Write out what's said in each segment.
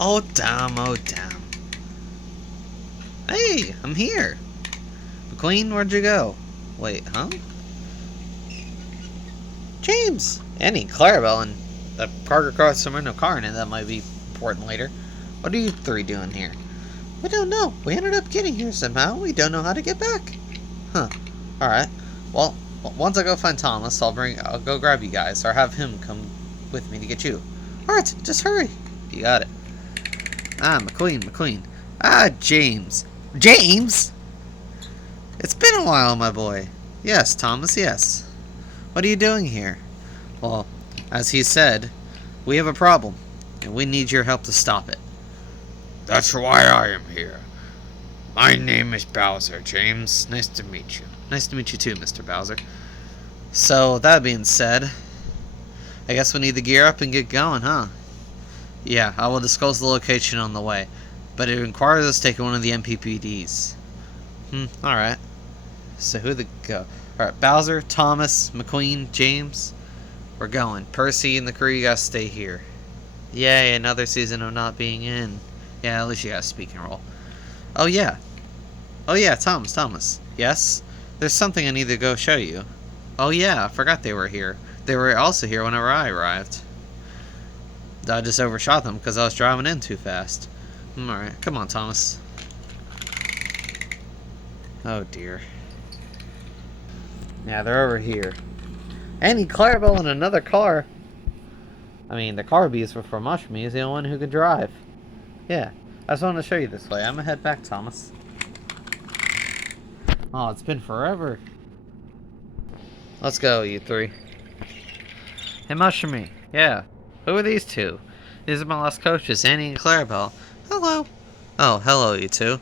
Oh damn, oh damn. Hey, I'm here. McQueen, where'd you go? Wait, huh? James! Annie, Clarabelle, and the Parker Cross from no car in it. That might be important later. What are you three doing here? We don't know. We ended up getting here somehow. We don't know how to get back. Huh. Alright. Well, once I go find Thomas, I'll go grab you guys, or have him come with me to get you. Alright, just hurry. You got it. Ah, McQueen. Ah, James. James? It's been a while, my boy. Yes, Thomas, yes. What are you doing here? Well, as he said, we have a problem, and we need your help to stop it. That's why I am here. My name is Bowser, James. Nice to meet you. Nice to meet you too, Mr. Bowser. So, that being said, I guess we need to gear up and get going, huh? Yeah, I will disclose the location on the way, but it requires us taking one of the MPPDs. Alright. So who the go? Alright, Bowser, Thomas, McQueen, James. We're going. Percy and the crew, you gotta stay here. Yay, another season of not being in. Yeah, at least you got a speaking role. Oh yeah. Thomas. Yes? There's something I need to go show you. Oh yeah, I forgot they were here. They were also here whenever I arrived. I just overshot them because I was driving in too fast. Alright, come on, Thomas. Oh dear. Yeah, they're over here. Annie Clarabelle in another car. I mean, the car beast for Mushroom is the only one who can drive. Yeah, I just wanted to show you this way. I'm gonna head back, Thomas. Oh, it's been forever. Let's go, you three. Hey, Mushroom. Yeah. Who are these two? These are my last coaches, Annie and Clarabelle. Hello. Oh, hello, you two.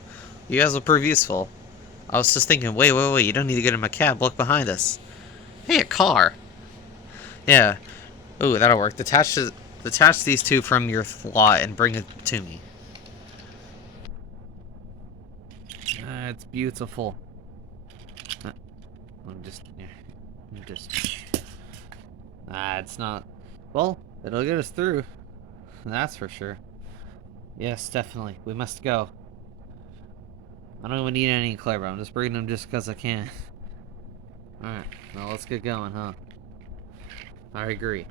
You guys will prove useful. I was just thinking, wait, you don't need to get in my cab. Look behind us. Hey, a car. Yeah. Ooh, that'll work. Detach these two from your lot and bring it to me. It's beautiful. It's not. Well, it'll get us through. That's for sure. Yes, definitely. We must go. I don't even need any clever. I'm just bringing them just because I can. Alright, well, let's get going, huh? I agree.